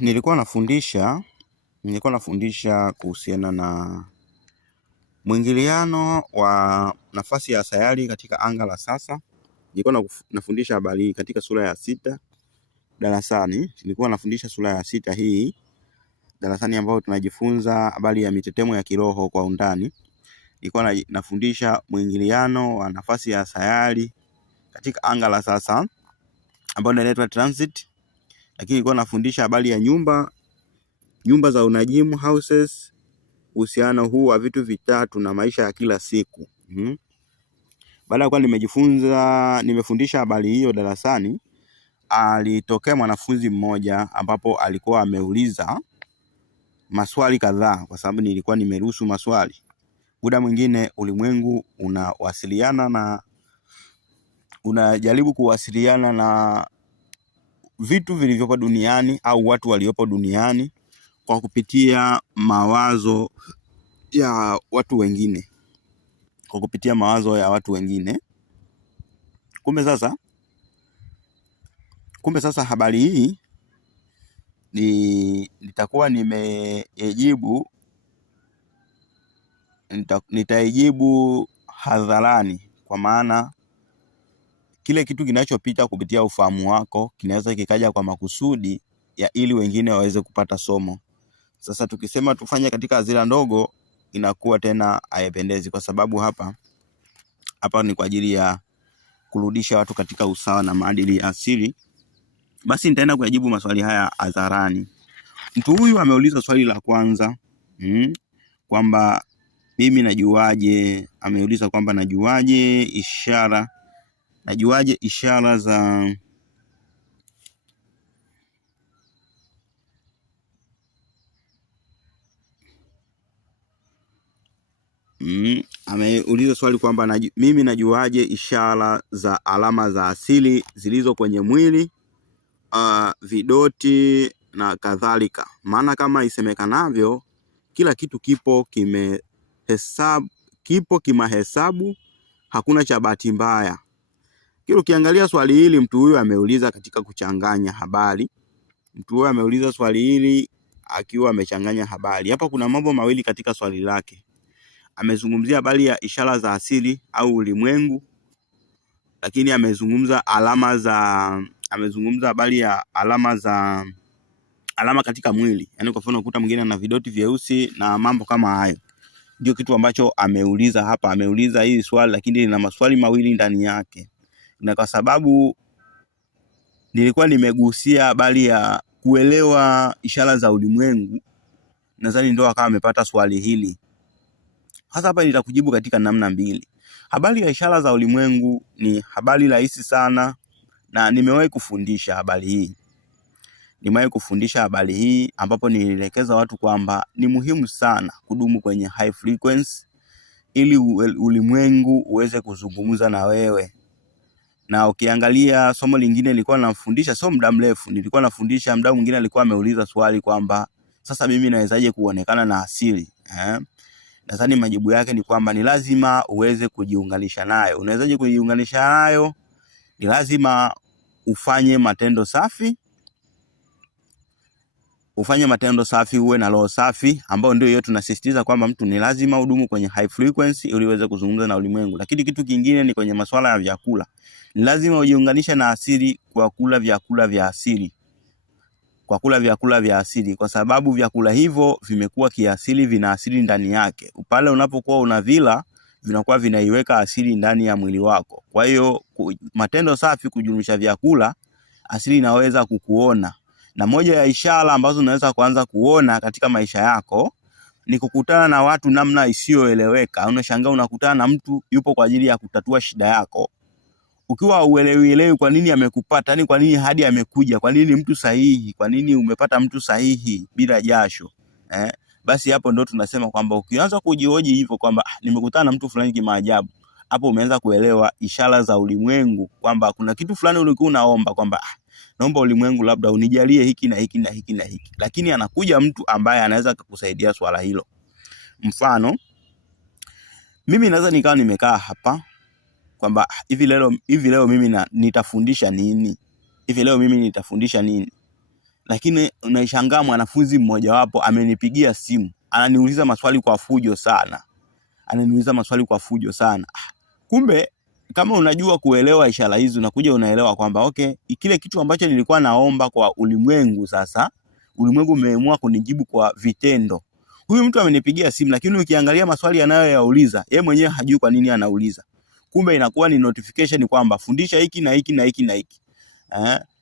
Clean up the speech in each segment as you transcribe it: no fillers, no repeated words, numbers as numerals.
Nilikuwa nafundisha kuhusiana na mwingiliano wa nafasi ya sayari katika anga la sasa. Nilikuwa nafundisha habari hii katika sura ya 6 darasani. Nilikuwa nafundisha sura ya 6 hii darasani, ambayo tunajifunza habari ya mitetemo ya kiroho kwa undani. Nilikuwa nafundisha mwingiliano wa nafasi ya sayari katika anga la sasa, ambayo inaitwa transit. Lakini nilikuwa nafundisha habari ya nyumba za unajimu, houses, uhusiano huu wa vitu vitatu na maisha ya kila siku. Baada ya kuwa nimefundisha habari hiyo darasani, alitokea mwanafunzi mmoja ambapo alikuwa ameuliza maswali kadhaa, kwa sababu nilikuwa nimeruhusu maswali. Muda mwingine ulimwengu unajaribu kuwasiliana na vitu vilivyopo duniani au watu waliopo duniani kwa kupitia mawazo ya watu wengine. Kumbe sasa habari hii nitaijibu hadharani, kwa maana kile kitu kinachopita kupitia ufahamu wako kinaweza kikaja kwa makusudi ya ili wengine waweze kupata somo. Sasa tukisema tufanye katika hazira ndogo, inakuwa tena haipendezi, kwa sababu hapa ni kwa ajili ya kurudisha watu katika usawa na maadili asili. Basi nitaenda kuyajibu maswali haya hadharani. Mtu huyu ameuliza swali la kwanza, kwamba mimi najuaje, ameuliza kwamba najuaje ishara za ameuliza swali kwamba mimi najuaje ishara za alama za asili zilizo kwenye mwili, vidoti na kadhalika. Maana kama isemekanavyo, kila kitu kipo kimahesabu, hakuna cha bahati mbaya. Kile ukiangalia swali hili, mtu huyu ameuliza katika kuchanganya habari. Mtu huyu ameuliza swali hili akiwa amechanganya habari. Hapa kuna mambo mawili katika swali lake. Amezungumzia habari ya ishara za asili au ulimwengu, lakini amezungumza habari ya alama katika mwili. Yaani kwa mfano ukuta mwingine na vidoti vyeusi na mambo kama hayo. Ndio kitu ambacho ameuliza hapa. Ameuliza hili swali, lakini lina maswali mawili ndani yake. Na kwa sababu nilikuwa nimegusia habari ya kuelewa ishara za ulimwengu, nadhani ndio akawa amepata swali hili. Hasa hapa nitakujibu katika namna mbili. Habari ya ishara za ulimwengu ni habari rahisi sana, na nimewahi kufundisha habari hii. Ambapo nilielekeza watu kwamba ni muhimu sana kudumu kwenye high frequency ili ulimwengu uweze kuzungumza na wewe. Na ukiangalia somo lingine nilikuwa nafundisha muda mrefu, nilikuwa nafundisha, mdau mwingine alikuwa ameuliza swali kwamba sasa mimi nawezaje kuonekana na asili? Nadhani majibu yake ni kwamba ni lazima uweze kujiunganisha nayo. Unawezaje kujiunganisha nayo? Ni lazima ufanye matendo safi. Uwe na roho safi, ambao ndio hiyo tunasisitiza kwamba mtu ni lazima udumu kwenye high frequency ili uweze kuzungumza na ulimwengu. Lakini kitu kingine ni kwenye masuala ya vyakula. Ni lazima ujiunganishe na asili kwa kula vyakula vya asili, kwa sababu vyakula hivyo vimekuwa kiasili, vina asili ndani yake. Pale unapokuwa unavila, vinakuwa vinaiweka asili ndani ya mwili wako. Kwa hiyo matendo safi, kujumlisha vyakula, asili inaweza kukuona. Na moja ya ishara ambazo unaweza kuanza kuona katika maisha yako ni kukutana na watu namna isiyoeleweka. Unashangaa unakutana na mtu yupo kwa ajili ya kutatua shida yako, ukiwa uelewi kwa nini amekupata, yani kwa nini hadi amekuja, kwa nini mtu sahihi, kwa nini umepata mtu sahihi bila jasho. Basi hapo ndo tunasema kwamba ukianza kujihoji hivyo kwamba nimekutana na mtu fulani kimaajabu, hapo umeanza kuelewa ishara za ulimwengu, kwamba kuna kitu fulani ulikuwa unaomba kwamba naomba ulimwengu labda unijalie hiki na hiki na hiki na hiki, lakini anakuja mtu ambaye anaweza kukusaidia swala hilo. Mfano, mimi naweza nikawa nimekaa hapa kwamba hivi leo mimi nitafundisha nini? Lakini unaishangaa mwanafunzi mmoja wapo amenipigia simu, ananiuliza maswali kwa fujo sana. Kumbe kama unajua kuelewa ishara hizi, unakuja unaelewa kwamba okay, kile kitu ambacho nilikuwa naomba kwa ulimwengu, sasa ulimwengu umeamua kunijibu kwa vitendo. Huyu mtu amenipigia simu, lakini ukiangalia maswali anayoyauliza, yeye mwenyewe hajui kwa nini anauliza. Kumbe inakuwa ni notification kwamba fundisha hiki na hiki na hiki na hiki.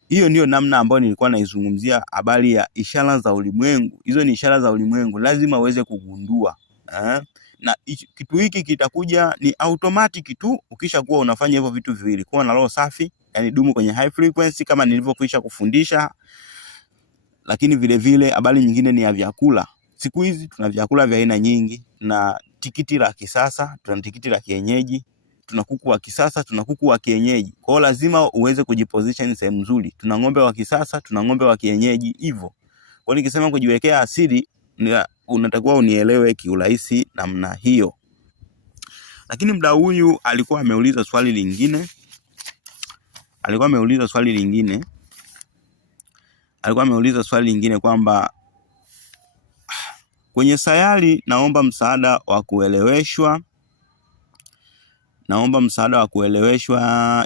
Hiyo ndio namna ambayo nilikuwa naizungumzia habari ya ishara za ulimwengu. Hizo ni ishara za ulimwengu, lazima uweze kugundua. Na kitu hiki kitakuja ni automatic tu ukisha kuwa unafanya hivyo vitu viwili. Kuwa na roho safi, yani dumu kwenye high frequency kama nilivyokwisha kufundisha. Lakini vile vile habari nyingine ni ya vyakula. Siku hizi tuna vyakula vya aina nyingi, na tikiti la kisasa, tuna tikiti la kienyeji, tuna kuku wa kisasa, tuna kuku wa kienyeji. Kwa hiyo lazima uweze kujiposition sehemu nzuri. Tuna ng'ombe wa kisasa, tuna ng'ombe wa kienyeji hivyo. Kwa hiyo nikisema kujiwekea asili, unatakiwa unielewe kiurahisi namna hiyo. Lakini mdau huyu alikuwa ameuliza swali lingine. Alikuwa ameuliza swali lingine kwamba kwenye sayari naomba msaada wa kueleweshwa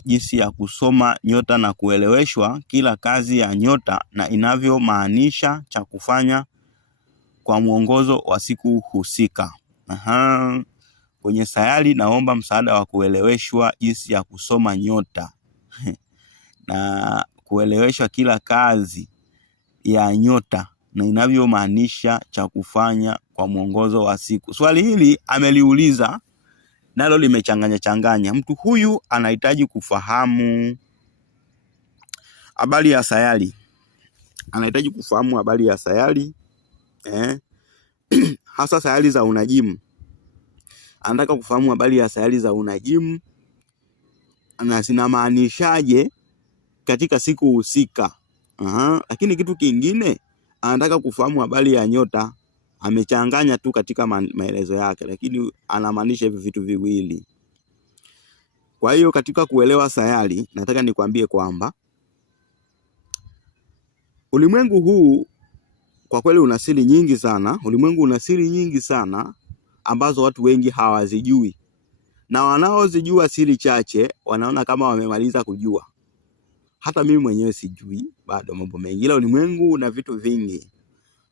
jinsi ya kusoma nyota na kueleweshwa kila kazi ya nyota na inavyomaanisha cha kufanya kwa mwongozo wa siku husika. Kwenye sayari naomba msaada wa kueleweshwa jinsi ya kusoma nyota na kueleweshwa kila kazi ya nyota na inavyomaanisha cha kufanya kwa mwongozo wa siku. Swali hili ameliuliza nalo limechanganya. Mtu huyu anahitaji kufahamu habari ya sayari. Hasa sayari za unajimu. Anataka kufahamu habari ya sayari za unajimu na zinamaanishaje katika siku husika. Lakini kitu kingine anataka kufahamu habari ya nyota. Amechanganya tu katika maelezo yake, lakini anamaanisha hivi vitu viwili. Kwa hiyo katika kuelewa sayari, nataka nikwambie kwamba ulimwengu huu kwa kweli una siri nyingi sana ambazo watu wengi hawazijui. Na wanaozijua siri chache wanaona kama wamemaliza kujua. Hata mimi mwenyewe sijui bado mambo mengi, ila ulimwengu una vitu vingi.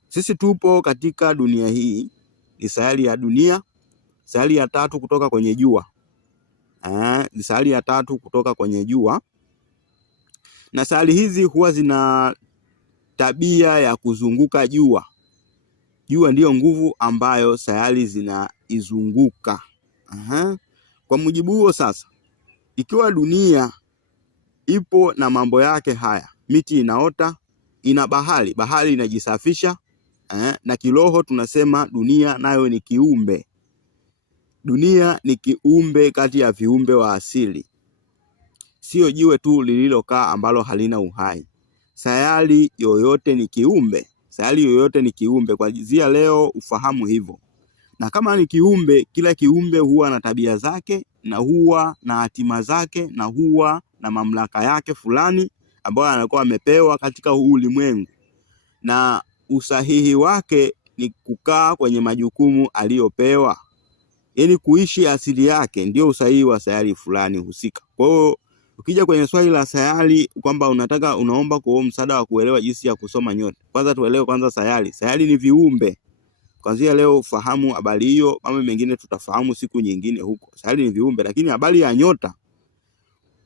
Sisi tupo katika dunia hii, ni sayari ya dunia, sayari ya 3 kutoka kwenye jua. Ni sayari ya 3 kutoka kwenye jua. Na sayari hizi huwa zina tabia ya kuzunguka jua. Jua ndiyo nguvu ambayo sayari zinaizunguka. Kwa mujibu huo sasa, ikiwa dunia ipo na mambo yake haya, miti inaota, ina bahari inajisafisha, na kiroho tunasema dunia nayo ni kiumbe. Dunia ni kiumbe kati ya viumbe wa asili. Sio jiwe tu lililokaa ambalo halina uhai. Sayari yoyote ni kiumbe. Kwa jizia leo ufahamu hivyo. Na kama ni kiumbe, kila kiumbe huwa na tabia zake, na huwa na hatima zake, na huwa na mamlaka yake fulani ambayo anakuwa amepewa katika huu ulimwengu. Na usahihi wake ni kukaa kwenye majukumu aliyopewa. Yaani kuishi asili yake ndio usahihi wa sayari fulani husika. Kwa hiyo ukija kwenye swali la sayari kwamba unaomba kwa msaada wa kuelewa jinsi ya kusoma nyota. Kwanza tuelewe kwanza sayari. Sayari ni viumbe. Kwanzia leo fahamu habari hiyo, mambo mengine tutafahamu siku nyingine huko. Sayari ni viumbe, lakini habari ya nyota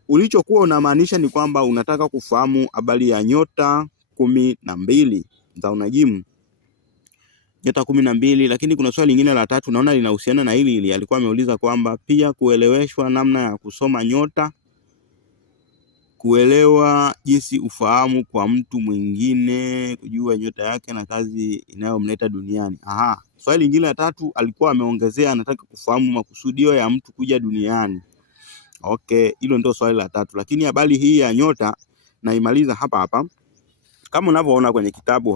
ulichokuwa unamaanisha ni kwamba unataka kufahamu habari ya nyota 12 za unajimu. Nyota 12, lakini kuna swali lingine la 3 naona linahusiana na hili. Alikuwa ameuliza kwamba pia kueleweshwa namna ya kusoma nyota, kuelewa jinsi ufahamu kwa mtu mwingine, kujua nyota yake na kazi inayomleta duniani. Swali lingine la 3 alikuwa ameongezea, anataka kufahamu makusudio ya mtu kuja duniani. Hilo ndio swali la 3, lakini habari hii ya nyota naimaliza hapa. Kama unavyoona kwenye kitabu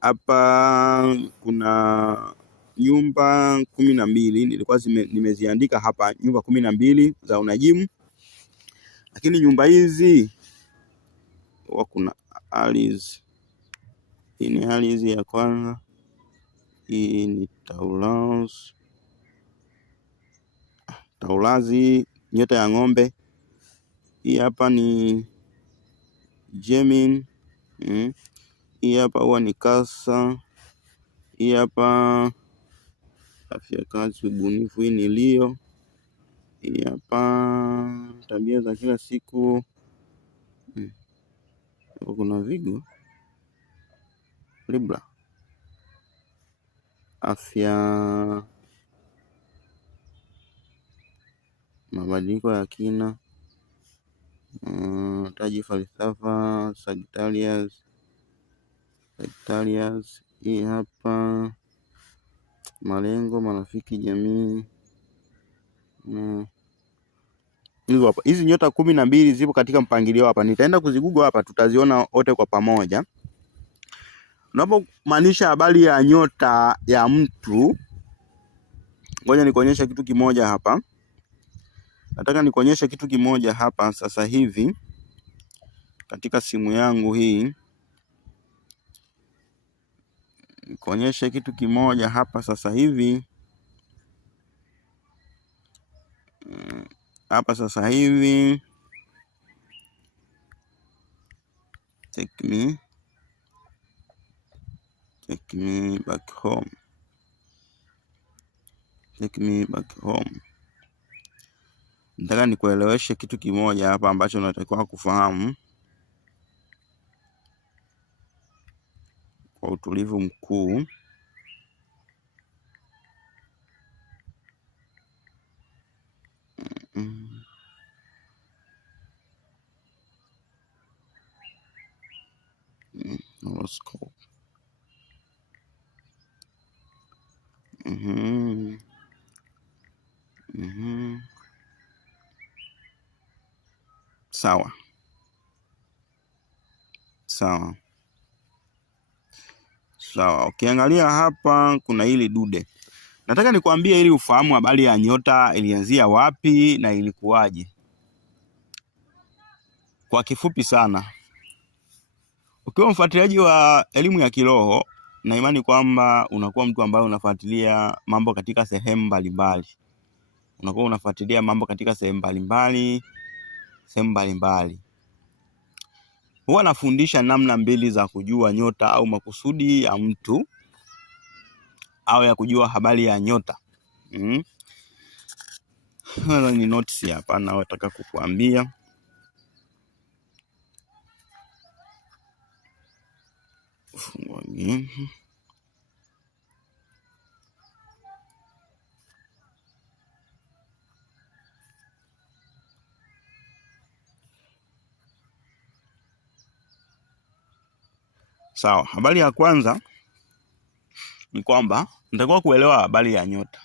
hapa kuna nyumba 12 nilikuwa nimeziandika hapa, nyumba 12 za unajimu. Lakini nyumba hizi kuna Aries. Hii ni Aries ya kwanza. Hii ni Taurus. Taurazi, nyota ya ng'ombe. Hii hapa ni Gemini. Hii hapa huwa ni Cancer. Hii hapa afya, kazi, ubunifu. Hii ni Leo. Hii hapa tabia za kila siku. Kuna Virgo, Libra. Afya, mabadiliko ya kina. Taji, falsafa, Sagittarius. Hii hapa malengo, marafiki, jamii. Hizi nyota 12 zipo katika mpangilio hapa. Nitaenda kuzigugo hapa, tutaziona wote kwa pamoja. Unapomaanisha habari ya nyota ya mtu, ngoja nikuonyesha kitu kimoja hapa. Nataka nikuonyesha kitu kimoja hapa sasa hivi katika simu yangu hii. Nikuonyesha kitu kimoja hapa sasa hivi. Hapa sasa hivi. Take me back home. Nataka nikueleweshe kitu kimoja hapa ambacho unatakiwa kufahamu kwa utulivu mkuu. Horoscope. Sawa. Ukiangalia hapa kuna hili dude. Nataka nikwambie ili ufahamu habari ya nyota ilianzia wapi na ilikuwaje. Kwa kifupi sana. Ukiwa mfuatiliaji wa elimu ya kiroho, na imani kwamba unakuwa mtu ambaye unafuatilia mambo katika sehemu mbalimbali. Huwa nafundisha namna mbili za kujua nyota au makusudi ya mtu au ya kujua habari ya nyota. Ni notes hapa na nataka kukuambia. Sawa, habari ya kwanza ni kwamba nitakuwa kuelewa habari ya nyota.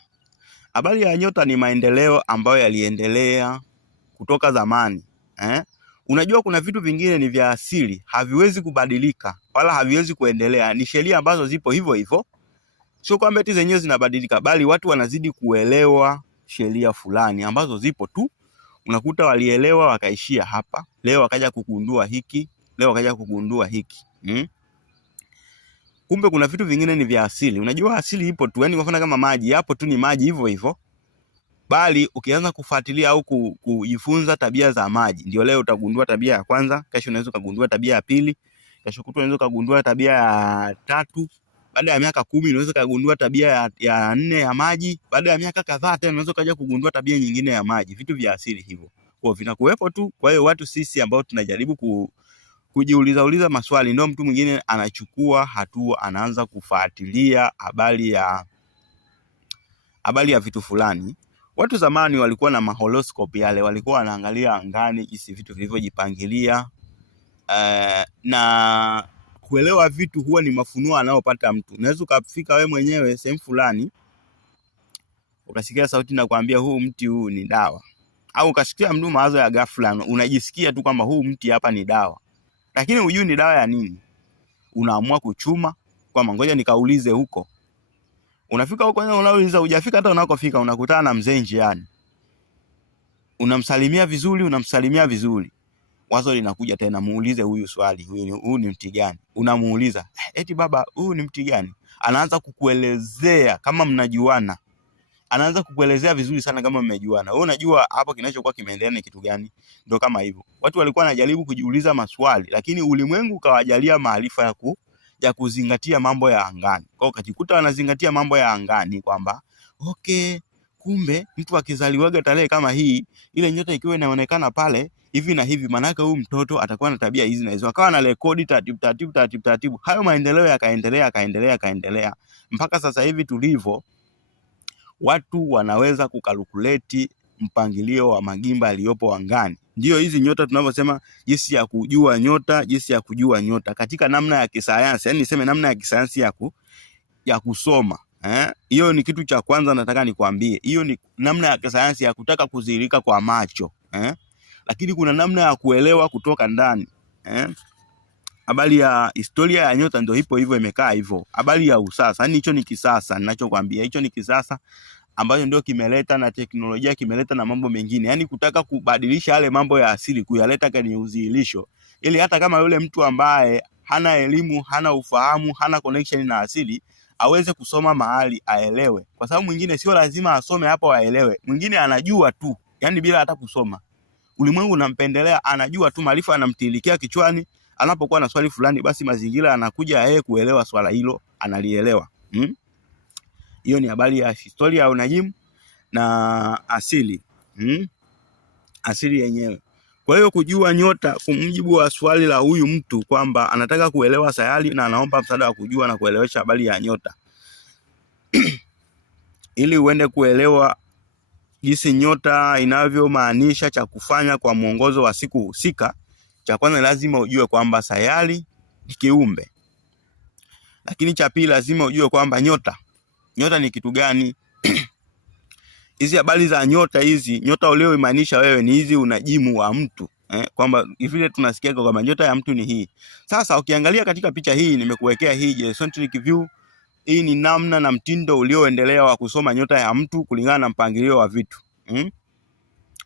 Habari ya nyota ni maendeleo ambayo yaliendelea kutoka zamani. Unajua kuna vitu vingine ni vya asili, haviwezi kubadilika wala haviwezi kuendelea. Ni sheria ambazo zipo hivyo hivyo. Sio kwamba eti zenyewe zinabadilika, bali watu wanazidi kuelewa sheria fulani ambazo zipo tu. Unakuta walielewa wakaishia hapa. Leo wakaja kugundua hiki, Kumbe kuna vitu vingine ni vya asili. Unajua asili ipo tu, kwa mfano kama maji, hapo tu ni maji hivyo hivyo. Bali ukianza kufuatilia au kujifunza tabia za maji, ndio leo utagundua tabia ya kwanza, kesho unaweza kugundua tabia ya pili, kesho kutwa unaweza kugundua tabia ya tatu, baada ya miaka 10 unaweza kugundua tabia ya 4 ya maji, baada ya miaka kadhaa tena unaweza kaja kugundua tabia nyingine ya maji. Vitu vya asili hivyo. Kwa vinakuwepo tu. Kwa hiyo watu sisi ambao tunajaribu kujiuliza maswali, ndio mtu mwingine anachukua hatua, anaanza kufuatilia habari ya vitu fulani. Watu zamani walikuwa na mahoroscope yale, walikuwa wanaangalia angani jinsi vitu vilivyojipangilia, na kuelewa vitu huwa ni mafunuo anayopata mtu. Unaweza ukafika wewe mwenyewe sehemu fulani ukasikia sauti na kuambia huu mti huu ni dawa, au ukasikia mtu mawazo ya ghafla unajisikia tu kwamba huu mti hapa ni dawa, lakini hujui ni dawa ya nini. Unaamua kuchuma kwamba ngoja nikaulize huko. Unafika huko unauliza, hujafika hata unakofika unakutana na mzee njiani. Unamsalimia vizuri. wazo linakuja tena, muulize huyu swali, huyu ni mti gani? Unamuuliza, eti baba, huyu ni mti gani? Anaanza kukuelezea kama mnajuana, anaanza kukuelezea vizuri sana kama mmejuana. Wewe unajua hapo kinachokuwa kimeendelea ni kitu gani? Ndio kama hivyo. Watu walikuwa wanajaribu kujiuliza maswali, lakini ulimwengu ukawajalia maarifa ya kuzingatia mambo ya angani. Kwa hiyo ukajikuta wanazingatia mambo ya angani kwamba okay, kumbe mtu akizaliwaga tarehe kama hii, ile nyota ikiwa inaonekana pale hivi na hivi, maana yake huyu mtoto atakuwa na tabia hizi na hizo. Akawa na rekodi taratibu. Hayo maendeleo yakaendelea mpaka sasa hivi tulivyo, watu wanaweza kukalkuleti mpangilio wa magimba yaliyopo angani. Ndio hizi nyota tunavyosema, jinsi ya kujua nyota katika namna ya kisayansi, yani niseme namna ya kisayansi ya kusoma. Hiyo ni kitu cha kwanza nataka nikwambie. Hiyo ni namna ya kisayansi ya kutaka kudhihirika kwa macho. Lakini kuna namna ya kuelewa kutoka ndani. Habari ya historia ya nyota ndio ipo hivyo, imekaa hivyo. Habari ya usasa, yani hicho ni kisasa ninachokwambia. Hicho ni kisasa ambacho ndio kimeleta na teknolojia, kimeleta na mambo mengine. Yani kutaka kubadilisha yale mambo ya asili kuyaleta kwenye udhihirisho, ili hata kama yule mtu ambaye hana elimu, hana ufahamu, hana connection na asili aweze kusoma mahali aelewe. Kwa sababu mwingine sio lazima asome hapo aelewe. Mwingine anajua tu, yani bila hata kusoma. Ulimwengu unampendelea, anajua tu, maarifa yanamtilikia kichwani. Anapokuwa na swali fulani, basi mazingira anakuja yeye kuelewa swala hilo, analielewa. Hiyo ni habari ya historia ya unajimu na asili. Asili yenyewe. Kwa hiyo kujua nyota, kumjibu wa swali la huyu mtu kwamba anataka kuelewa sayari na anaomba msaada wa kujua na kuelewesha habari ya nyota. Ili uende kuelewa jinsi nyota inavyomaanisha cha kufanya kwa mwongozo wa siku husika, cha kwanza lazima ujue kwamba sayari ni kiumbe. Lakini cha pili lazima ujue kwamba nyota ni kitu gani. Hizi habari za nyota hizi, nyota ulioimaanisha wewe ni hizi unajimu wa mtu. Kwamba vile tunasikia kwamba nyota ya mtu ni hii. Sasa ukiangalia katika picha hii nimekuwekea hii geocentric view. Hii ni namna na mtindo ulioendelea wa kusoma nyota ya mtu kulingana na mpangilio wa vitu.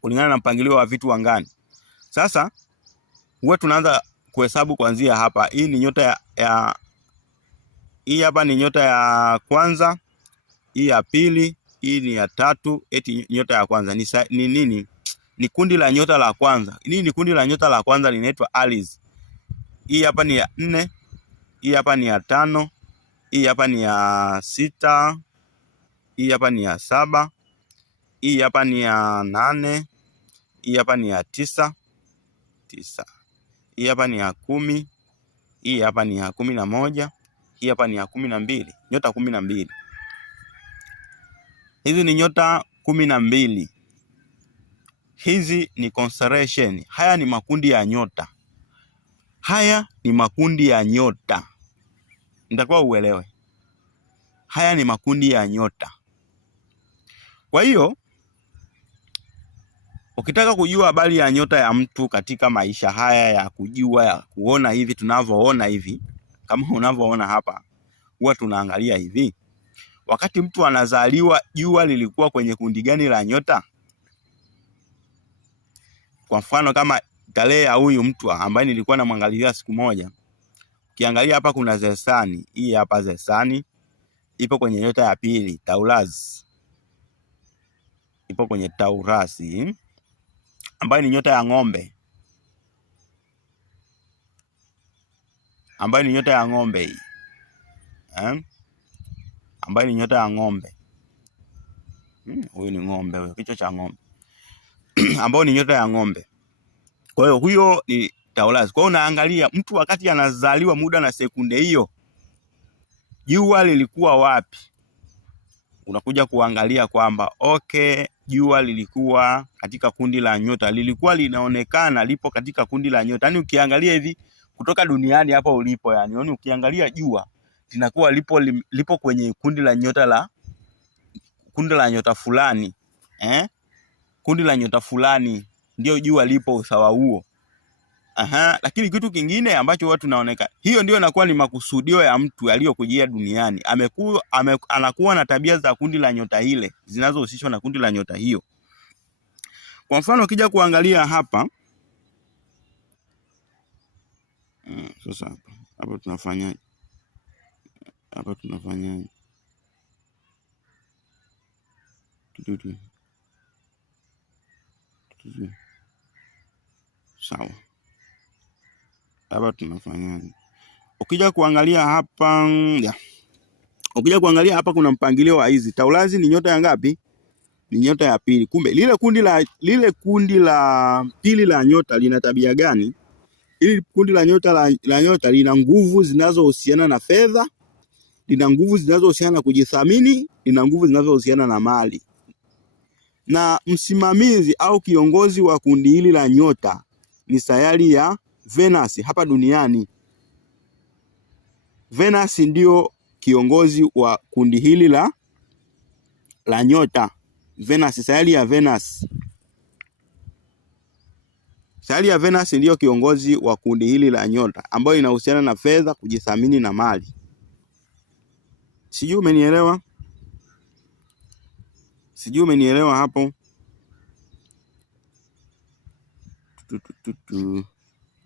Kulingana na mpangilio wa vitu angani. Sasa huwa tunaanza kuhesabu kuanzia hapa. Hii ni nyota hii hapa ni nyota ya kwanza, hii ya pili, hii ni ya tatu. Eti nyota ya kwanza ni nini? Ni kundi la nyota la kwanza. Hii ni kundi la nyota la kwanza, linaitwa Aries. Hii hapa ni ya 4, hii hapa ni ya 5, hii hapa ni ya 6, hii hapa ni ya 7, hii hapa ni ya 8, hii hapa ni ya 9. Hii hapa ni ya 10, hii hapa ni ya 11, hii hapa ni ya 12. Nyota 12. Hizi ni nyota 12. Hizi ni constellation. Haya ni makundi ya nyota. Nitakuwa uelewe. Haya ni makundi ya nyota. Kwa hiyo ukitaka kujua habari ya nyota ya mtu katika maisha haya ya kujua, ya kuona hivi tunavyoona hivi, kama unavyoona hapa, huwa tunaangalia hivi. Wakati mtu anazaliwa, jua lilikuwa kwenye kundi gani la nyota? Kwa mfano kama tarehe ya huyu mtu ambaye nilikuwa namwangalia siku moja. Ukiangalia hapa kuna Zesani. Hii hapa Zesani ipo kwenye nyota ya pili, Taurus. Ipo kwenye Taurus, ambayo ni nyota ya ng'ombe. Ambayo ni nyota ya ng'ombe hii. Ambayo ni nyota ya ng'ombe. Huyu ni ng'ombe, huyo kichwa cha ng'ombe. Ambayo ni nyota ya ng'ombe. Kwa hiyo huyo ni Taurus. Kwa hiyo unaangalia mtu wakati anazaliwa, muda na sekunde hiyo, jua lilikuwa wapi? Unakuja kuangalia kwamba okay, jua lilikuwa katika kundi la nyota. Lilikuwa linaonekana lipo katika kundi la nyota. Yaani ukiangalia hivi kutoka duniani hapa ulipo, yani ukiangalia jua linakuwa lipo kwenye kundi la nyota fulani. Kundi la nyota fulani ndio jua lipo usawa huo. Lakini kitu kingine ambacho watu naoneka, hiyo ndio inakuwa ni makusudio ya mtu aliyokujia duniani. Anakuwa na tabia za kundi la nyota ile zinazohusishwa na kundi la nyota hiyo. Kwa mfano ukija kuangalia hapa, Sasa hapa tunafanya sawa. Hapa tunafanyaje? Ukija kuangalia hapa kuna mpangilio wa hizi. Taurasi ni nyota ya ngapi? Ni nyota ya pili. Kumbe lile kundi la pili la nyota lina tabia gani? Hili kundi la nyota lina nguvu zinazohusiana na fedha, lina nguvu zinazohusiana na kujithamini, lina nguvu zinazohusiana na mali. Na msimamizi au kiongozi wa kundi hili la nyota ni sayari ya Venus hapa duniani. Venus ndio kiongozi wa kundi hili la nyota. Venus, sayari ya Venus. Sayari ya Venus ndio kiongozi wa kundi hili la nyota ambayo inahusiana na fedha, kujithamini na mali. Sijui umenielewa? Hapo?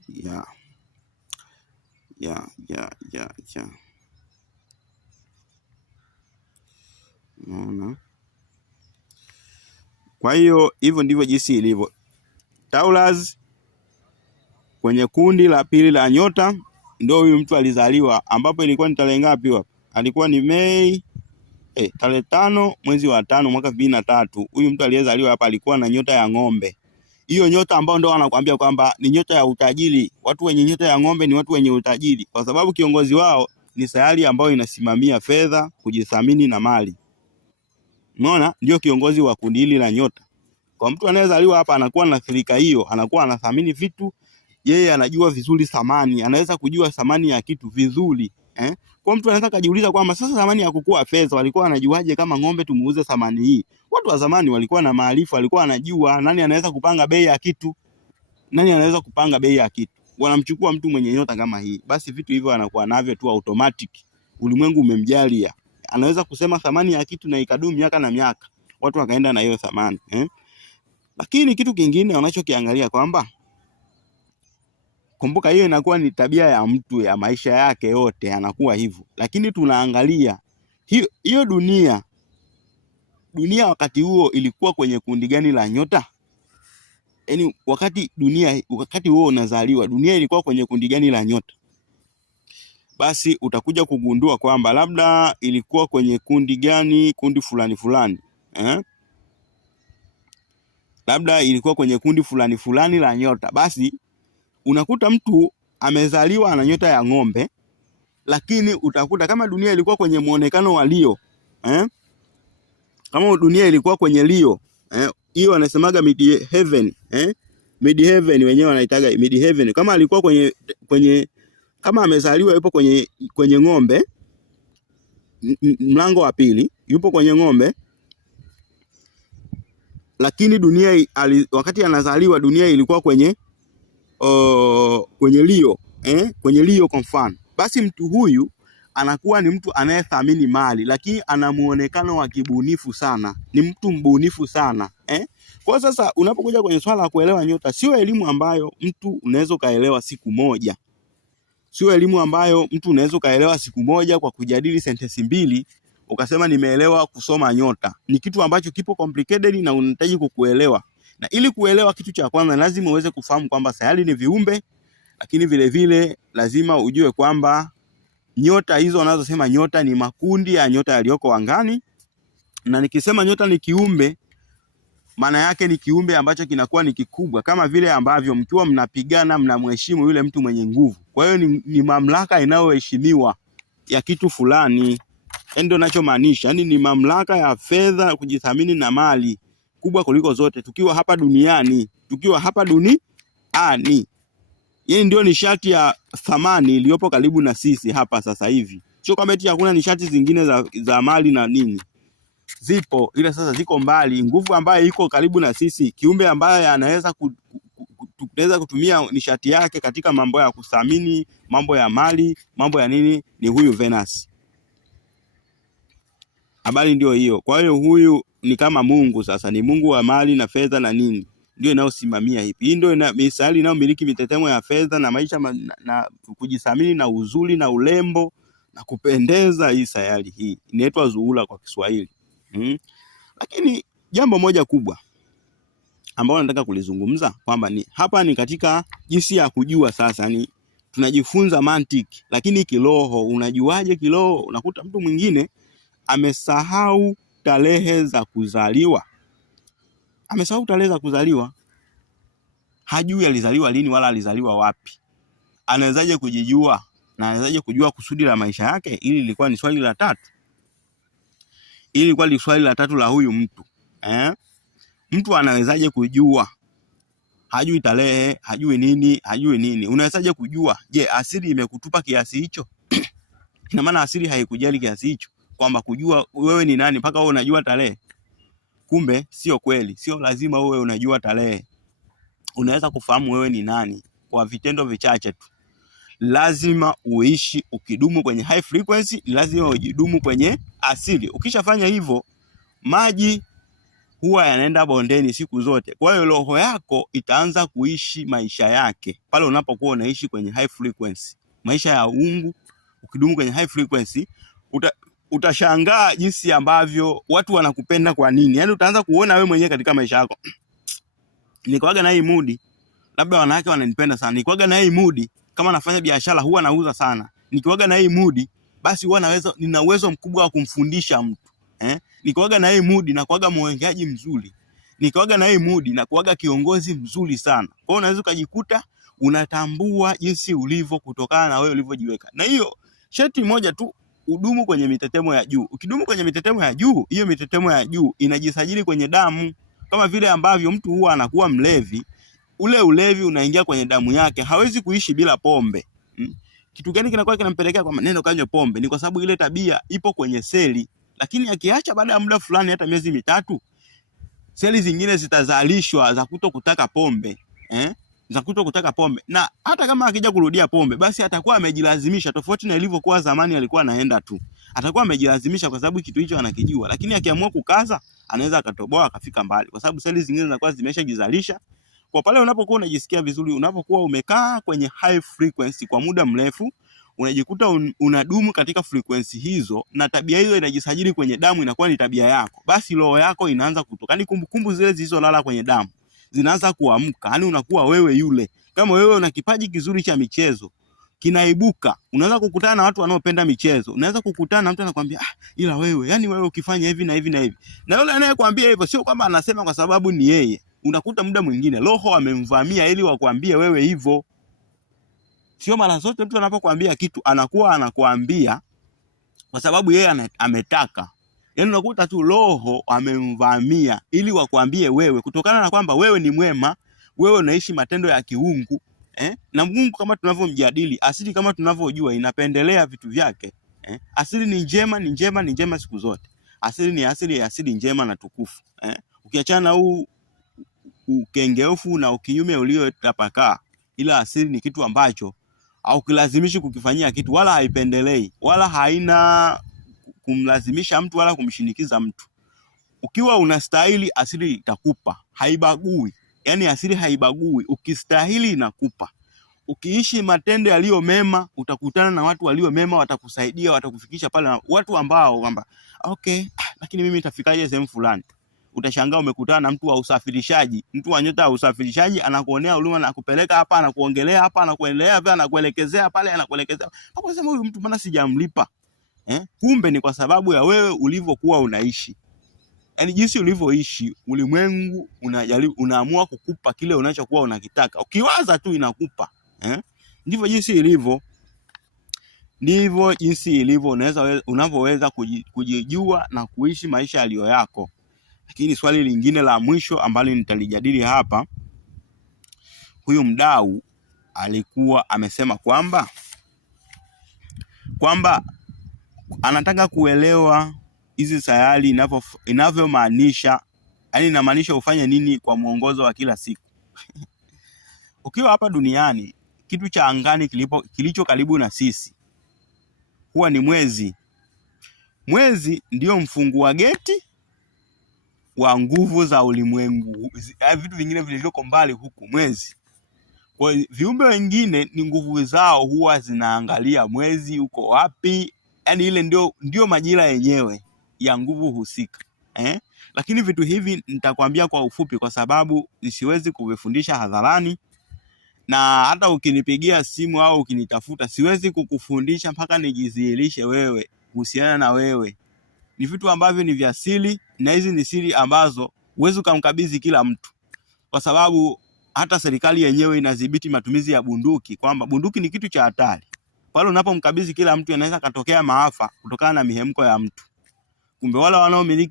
Ya. Unaona? Kwa hiyo hivyo ndivyo jinsi ilivyo. Taurus kwenye kundi la pili la nyota ndio huyu mtu alizaliwa, ambapo ilikuwa ni tarehe ngapi hapo? Alikuwa ni Mei tarehe 5 mwezi wa 5 mwaka 2003. Huyu mtu aliyezaliwa hapa alikuwa na nyota ya ng'ombe. Hiyo nyota ambayo ndio wanakuambia kwamba ni nyota ya utajiri. Watu wenye nyota ya ng'ombe ni watu wenye utajiri, kwa sababu kiongozi wao ni sayari ambayo inasimamia fedha, kujithamini na mali. Umeona? Ndio kiongozi wa kundi hili la nyota. Kwa mtu anayezaliwa hapa anakuwa na filika hiyo, anakuwa anathamini vitu, yeye anajua vizuri thamani, anaweza kujua thamani ya kitu vizuri, Kwa mtu anaweza kujiuliza kwamba sasa thamani ya kukua fedha walikuwa wanajuaje kama ng'ombe tumuuze thamani hii? Watu wa zamani walikuwa na maarifa, walikuwa wanajua nani anaweza kupanga bei ya kitu. Wanamchukua mtu mwenye nyota kama hii. Basi vitu hivyo anakuwa navyo tu automatic. Ulimwengu umemjalia. Anaweza kusema thamani ya kitu na ikadumu miaka na miaka. Watu wakaenda na hiyo thamani, Lakini kitu kingine wanachokiangalia kwamba kumbuka hiyo inakuwa ni tabia ya mtu ya maisha yake yote, anakuwa hivyo. Lakini tunaangalia hiyo dunia wakati huo ilikuwa kwenye kundi gani la nyota? Yaani wakati huo unazaliwa, dunia ilikuwa kwenye kundi gani la nyota? Basi utakuja kugundua kwamba labda ilikuwa kwenye kundi fulani, Labda ilikuwa kwenye kundi fulani la nyota. Basi unakuta mtu amezaliwa ana nyota ya ng'ombe, lakini utakuta kama dunia ilikuwa kwenye muonekano wa Leo, Kama dunia ilikuwa kwenye Leo, hiyo wanasemaga mid heaven, mid heaven wenyewe wanaitaga mid heaven. Kama alikuwa kwenye kama amezaliwa yupo kwenye ng'ombe, mlango wa pili, yupo kwenye ng'ombe, lakini dunia wakati anazaliwa dunia ilikuwa kwenye Leo, kwenye Leo kwa mfano. Basi mtu huyu anakuwa ni mtu anayethamini mali, lakini ana muonekano wa kibunifu sana, ni mtu mbunifu sana, Kwa sasa unapokuja kwenye swala la kuelewa nyota, sio elimu ambayo mtu unaweza kaelewa siku moja. Siku moja kwa kujadili sentensi mbili ukasema nimeelewa kusoma nyota. Ni kitu ambacho kipo complicated na unahitaji kukuelewa. Na ili kuelewa, kitu cha kwanza lazima uweze kufahamu kwamba sayari ni viumbe, lakini vile vile lazima ujue kwamba nyota hizo wanazosema nyota ni makundi ya nyota yaliyoko angani. Na nikisema nyota ni kiumbe, maana yake ni kiumbe ambacho kinakuwa ni kikubwa, kama vile ambavyo mkiwa mnapigana mnamheshimu yule mtu mwenye nguvu. Kwa hiyo ni mamlaka inayoheshimiwa ya kitu fulani. Ndio ninachomaanisha. Yaani ni mamlaka ya fedha, kujithamini na mali kubwa kuliko zote tukiwa hapa duniani. Yaani ndio nishati ya thamani iliyopo karibu na sisi hapa sasa hivi. Sio kama eti hakuna nishati zingine za mali na nini. Zipo, ila sasa ziko mbali. Nguvu ambayo iko karibu na sisi, kiumbe ambaye anaweza kutumia nishati yake katika mambo ya kuthamini, mambo ya mali, mambo ya nini, ni huyu Venus. Habari ndio hiyo. Kwa hiyo huyu ni kama Mungu sasa, ni Mungu wa mali na fedha na nini. ndio inayosimamia hivi. Hii ndio sayari inayomiliki mitetemo ya fedha na maisha na kujithamini na uzuri na urembo na kupendeza. Hii sayari hii inaitwa Zuhura kwa Kiswahili. Lakini jambo moja kubwa ambalo nataka kulizungumza kwamba hapa ni katika jinsi ya kujua sasa, ni tunajifunza mantiki, lakini kiroho unajuaje kiroho? Unakuta mtu mwingine amesahau tarehe za kuzaliwa. Amesahau tarehe za kuzaliwa. Hajui alizaliwa lini wala alizaliwa wapi. Anawezaje kujijua? Na anawezaje kujua kusudi la maisha yake? Hili lilikuwa ni swali la tatu. Hili lilikuwa ni swali la tatu la huyu mtu. Mtu anawezaje kujua? Hajui tarehe, hajui nini. Unawezaje kujua? Je, asili imekutupa kiasi hicho? Ina maana asili haikujali kiasi hicho kwamba kujua wewe ni nani mpaka wewe unajua tarehe. Kumbe sio kweli. Sio lazima wewe unajua tarehe. Unaweza kufahamu wewe ni nani kwa vitendo vichache tu. Lazima uishi ukidumu kwenye high frequency, lazima ujidumu kwenye asili. Ukishafanya hivyo, maji huwa yanaenda bondeni siku zote. Kwa hiyo roho yako itaanza kuishi maisha yake pale unapokuwa unaishi kwenye high frequency, maisha ya uungu. Ukidumu kwenye high frequency, utashangaa jinsi ambavyo watu wanakupenda. Kwa nini? Yaani utaanza kuona wewe mwenyewe katika maisha yako, nikoaga na hii mood, labda wanawake wananipenda sana. Nikoaga na hii mood, kama nafanya biashara huwa nauza sana. Nikiwaga na hii mood, basi huwa nina uwezo mkubwa wa kumfundisha mtu. Nikiwaga na hii mood na kuaga mwongeaji mzuri. Nikiwaga na hii mood na kuaga kiongozi mzuri sana. Kwa hiyo unaweza kujikuta unatambua jinsi ulivyo kutokana na wewe ulivyojiweka. Na hiyo sharti moja tu, udumu kwenye mitetemo ya juu. Ukidumu kwenye mitetemo ya juu, hiyo mitetemo ya juu inajisajili kwenye damu. Kama vile ambavyo mtu huwa anakuwa mlevi, ule ulevi unaingia kwenye damu yake, hawezi kuishi bila pombe. Kitu gani kinakuwa kinampelekea kwa neno kanywe pombe? Ni kwa sababu ile tabia ipo kwenye seli. Lakini akiacha baada ya muda fulani, hata miezi mitatu, seli zingine zitazalishwa za kutokutaka pombe. Za kutokutaka pombe. Na hata kama akija kurudia pombe, basi atakuwa amejilazimisha, tofauti na ilivyokuwa zamani alikuwa anaenda tu. Atakuwa amejilazimisha kwa sababu kitu hicho anakijua. Lakini akiamua kukaza, anaweza akatoboa akafika mbali, kwa sababu seli zingine zinakuwa zimeshajizalisha. Kwa pale unapokuwa unajisikia vizuri, unapokuwa umekaa kwenye high frequency kwa muda mrefu, unajikuta unadumu katika frequency hizo, na tabia hizo inajisajili kwenye damu, inakuwa ni tabia yako. Basi roho yako inaanza kutoka, yani kumbukumbu zile zilizolala kwenye damu zinaanza kuamka. Yani unakuwa wewe yule. Kama wewe una kipaji kizuri cha michezo, kinaibuka. Unaweza kukutana na watu wanaopenda michezo. Unaweza kukutana na mtu anakuambia, ila wewe, yani wewe ukifanya hivi na hivi na hivi. Na yule anayekwambia hivyo sio kwamba anasema kwa sababu ni yeye. Unakuta muda mwingine roho amemvamia ili wakwambie wewe hivyo. Sio mara zote mtu anapokuambia kitu anakuambia kwa sababu yeye ametaka. Yaani unakuta tu roho amemvamia ili wakwambie wewe, kutokana na kwamba wewe ni mwema, wewe unaishi matendo ya kiungu. Na Mungu kama tunavyomjadili, asili kama tunavyojua inapendelea vitu vyake. Asili ni njema siku zote. Asili ni asili njema na tukufu. Ukiachana huu ukengeufu na ukinyume uliotapakaa, ila asili ni kitu ambacho au kilazimishi kukifanyia kitu, wala haipendelei, wala haina kumlazimisha mtu wala kumshinikiza mtu. Ukiwa unastahili, asili itakupa, haibagui. Yani asili haibagui, ukistahili inakupa. Ukiishi matendo yaliyo mema, utakutana na watu walio mema, watakusaidia, watakufikisha pale, watu ambao kwamba lakini mimi nitafikaje sehemu fulani. Utashangaa umekutana na mtu wa usafirishaji, mtu wa nyota ya usafirishaji, anakuonea huruma na kupeleka hapa, anakuongelea hapa, anakuendelea hapa, anakuelekezea pale, anakuelekezea. Hapo unasema huyu mtu mbona sijamlipa? Kumbe ni kwa sababu ya wewe ulivyokuwa unaishi. Yaani jinsi ulivyoishi, ulimwengu unaamua kukupa kile unachokuwa unakitaka. Ukiwaza tu inakupa. Ndivyo jinsi ilivyo. Ndivyo jinsi ilivyo, unavyoweza kujijua na kuishi maisha yaliyo yako. Lakini swali lingine la mwisho ambalo nitalijadili hapa, huyu mdau alikuwa amesema kwamba anataka kuelewa hizi sayari inavyomaanisha, yani inamaanisha ufanye nini kwa mwongozo wa kila siku. Ukiwa hapa duniani, kitu cha angani kilicho karibu na sisi huwa ni mwezi. Mwezi ndio mfungua geti wa nguvu za ulimwengu, vitu vingine vilivyoko mbali huku, mwezi. Kwa viumbe wengine ni nguvu zao huwa zinaangalia mwezi uko wapi, yani ile ndio majira yenyewe ya nguvu husika. Lakini vitu hivi nitakwambia kwa ufupi kwa sababu siwezi kuvifundisha hadharani, na hata ukinipigia simu au ukinitafuta siwezi kukufundisha mpaka nijidhihirishe wewe kuhusiana na wewe. Ni vitu ambavyo ni vya siri, na hizi ni siri ambazo huwezi kumkabidhi kila mtu, kwa sababu hata serikali yenyewe inadhibiti matumizi ya bunduki, kwamba bunduki ni kitu cha hatari. Pale unapomkabidhi kila mtu inaweza katokea maafa kutokana na mihemko ya mtu. Kumbe wale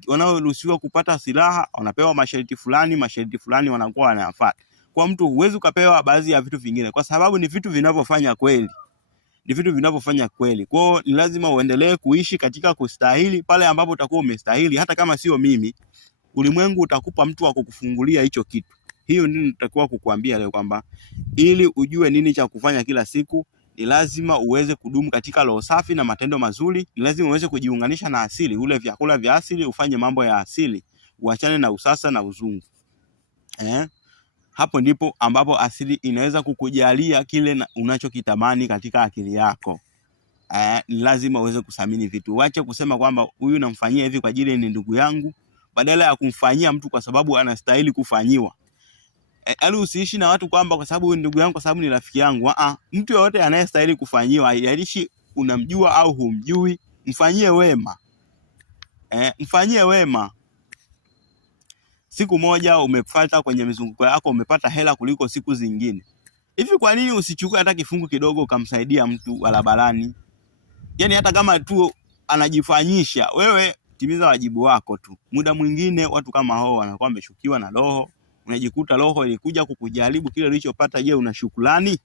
wanaoruhusiwa kupata silaha wanapewa masharti fulani wanakuwa wanayafuata. Kwa mtu huwezi ukapewa baadhi ya vitu vingine, kwa sababu ni vitu vinavyofanya kweli. Kwa hiyo ni lazima uendelee kuishi katika kustahili. Pale ambapo utakuwa umestahili, hata kama sio mimi, ulimwengu utakupa mtu wa kukufungulia hicho kitu. Hiyo ndio nitakuwa kukuambia leo, kwamba ili ujue nini cha kufanya kila siku, ni lazima uweze kudumu katika roho safi na matendo mazuri. Ni lazima uweze kujiunganisha na asili, ule vyakula vya asili, ufanye mambo ya asili, uachane na usasa na uzungu. Hapo ndipo ambapo asili inaweza kukujalia kile unachokitamani katika akili yako. Ni lazima uweze kuthamini vitu. Uache kusema kwamba huyu namfanyia hivi kwa ajili ni ndugu yangu, badala ya kumfanyia mtu kwa sababu anastahili kufanyiwa. Yaani usiishi na watu kwamba kwa sababu ndugu yangu, kwa sababu ni rafiki yangu. Mtu yote anayestahili kufanyiwa, haijalishi unamjua au humjui, mfanyie wema. Mfanyie wema. Siku moja umefuata kwenye mizunguko yako, umepata hela kuliko siku zingine. Hivi kwa nini usichukue hata kifungu kidogo ukamsaidia mtu barabarani? Yaani hata kama tu anajifanyisha, wewe timiza wajibu wako tu. Muda mwingine watu kama hao wanakuwa wameshukiwa na roho. Unajikuta roho ilikuja kukujaribu kile ulichopata. Je, una shukrani?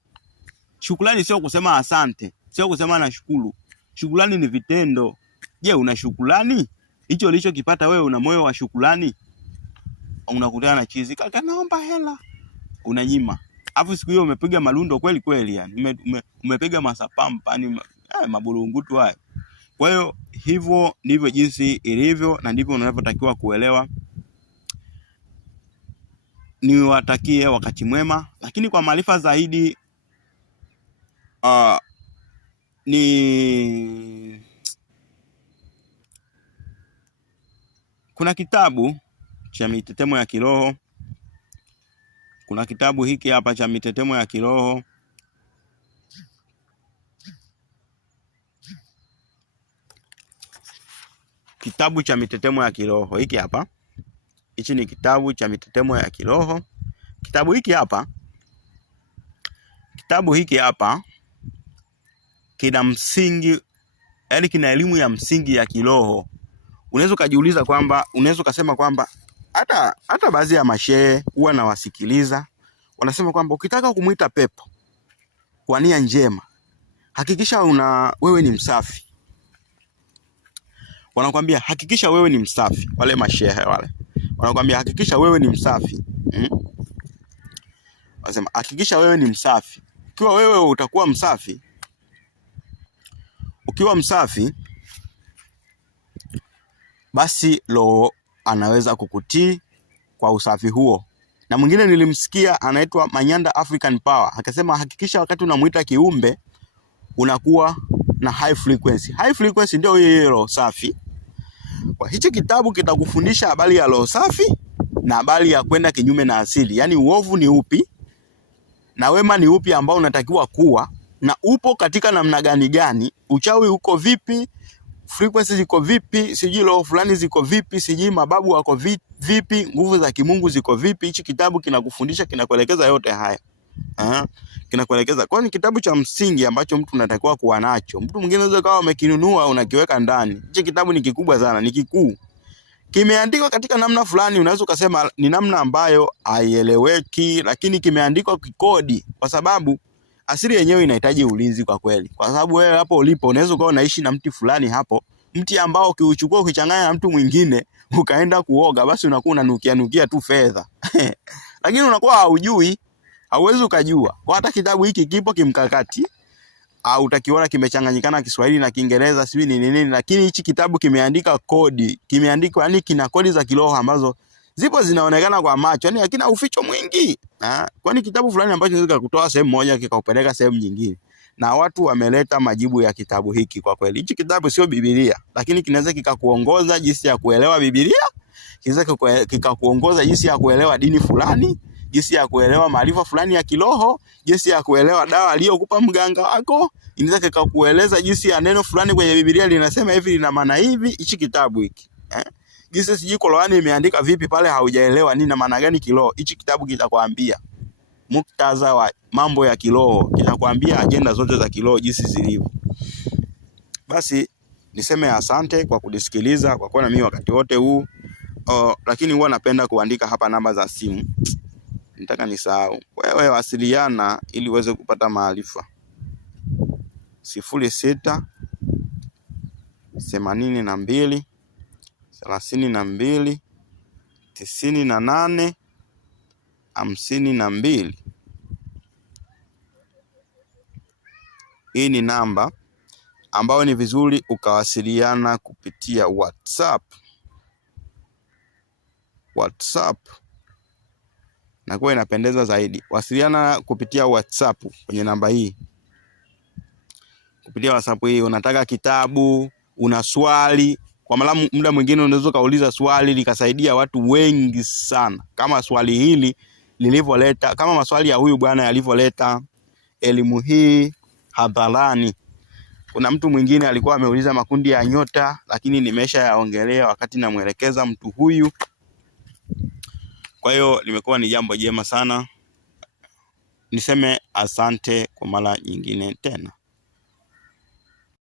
Shukrani sio kusema asante, sio kusema nashukuru. Shukrani ni vitendo. Je, una shukrani? Hicho ulichokipata wewe, una moyo wa shukrani? Unakutana na chizi, kaka naomba hela, unanyima. Alafu siku hiyo umepiga malundo kweli kweli, yani umepiga masapampa, yani mabulungutu haya. Kwa hiyo hivyo ndivyo jinsi ilivyo, na ndivyo unavyotakiwa kuelewa. Niwatakie wakati mwema, lakini kwa maarifa zaidi kuna kitabu cha Mitetemo ya Kiroho. Kuna kitabu hiki hapa cha Mitetemo ya Kiroho. Kitabu cha Mitetemo ya Kiroho hiki hapa. Hichi ni kitabu cha Mitetemo ya Kiroho. Kitabu hiki hapa kina msingi, yani kina elimu ya msingi ya kiroho. Unaweza kujiuliza kwamba, unaweza kusema kwamba hata baadhi ya mashehe huwa nawasikiliza, wanasema kwamba ukitaka kumuita pepo kwa nia njema, hakikisha wewe ni msafi. Wanakuambia hakikisha wewe ni msafi. Wale mashehe wale wanakuambia hakikisha wewe ni msafi. Wanasema hakikisha wewe ni msafi. Ukiwa wewe utakuwa msafi, ukiwa msafi, basi roho anaweza kukutii kwa usafi huo. Na mwingine nilimsikia anaitwa Manyanda African Power, akasema hakikisha wakati unamuita kiumbe unakuwa na high frequency. High frequency ndio hiyo roho safi. Kwa hicho kitabu kitakufundisha habari ya roho safi na habari ya kwenda kinyume na asili. Yaani uovu ni upi na wema ni upi ambao unatakiwa kuwa, na upo katika namna gani, uchawi uko vipi, frequency ziko vipi, sijui roho fulani ziko vipi, sijui mababu wako vipi, nguvu za kimungu ziko vipi. Hichi kitabu kinakufundisha, kinakuelekeza yote haya. Kinakuelekeza. Kwa ni kitabu cha msingi ambacho mtu unatakiwa kuwa nacho. Mtu mwingine unaweza kawa umekinunua unakiweka ndani. Hichi kitabu ni kikubwa sana, ni kikuu. Kimeandikwa katika namna fulani, unaweza kusema ni namna ambayo haieleweki, lakini kimeandikwa kikodi, kwa sababu asili yenyewe inahitaji ulinzi kwa kweli. Kwa sababu wewe hapo ulipo unaweza kuwa unaishi na mti fulani hapo, mti ambao ukiuchukua ukichanganya na mtu mwingine ukaenda kuoga, basi unakuwa unanukia tu fedha. Lakini unakuwa haujui, hauwezi ukajua. Kwa hata kitabu hiki kipo kimkakati, au utakiona kimechanganyikana Kiswahili na Kiingereza sijui ni nini, lakini hichi kitabu kimeandika kodi, kimeandikwa yani kina kodi za kiroho ambazo zipo zinaonekana kwa macho, yani hakina uficho mwingi. Kwani kitabu fulani ambacho kinaweza kukutoa sehemu moja kikakupeleka sehemu nyingine, na watu wameleta majibu ya kitabu hiki. Kwa kweli hichi kitabu sio Biblia, lakini kinaweza kikakuongoza jinsi ya kuelewa Biblia, kinaweza kikakuongoza jinsi ya kuelewa dini fulani, jinsi ya kuelewa maarifa fulani ya kiroho, jinsi ya kuelewa dawa aliyokupa mganga wako, inaweza kikakueleza jinsi ya neno fulani kwenye Biblia linasema hivi, lina maana hivi. Hichi kitabu hiki jinsi sijui Qur'ani imeandika vipi pale haujaelewa nini na maana gani kiroho, hichi kitabu kitakwambia muktadha wa mambo ya kiroho, kinakwambia ajenda zote za kiroho jinsi zilivyo. Basi niseme asante kwa kudisikiliza, kwa kuwa na mimi wakati wote huu. Lakini huwa napenda kuandika hapa namba za simu, nitaka nisahau. Wewe wasiliana ili uweze kupata maarifa. 06 82 32 98 52. Hii ni namba ambayo ni vizuri ukawasiliana kupitia WhatsApp. Na kwa inapendeza zaidi. Wasiliana kupitia WhatsApp kwenye namba hii. Kupitia WhatsApp hii unataka kitabu, una swali, kwa maana muda mwingine unaweza kauliza swali likasaidia watu wengi sana. Kama swali hili lilivyoleta, kama maswali ya huyu bwana yalivyoleta elimu hii hadharani. Kuna mtu mwingine alikuwa ameuliza makundi ya nyota, lakini nimesha yaongelea wakati namuelekeza mtu huyu. Kwa hiyo limekuwa ni jambo jema sana. Niseme asante kwa mara nyingine tena.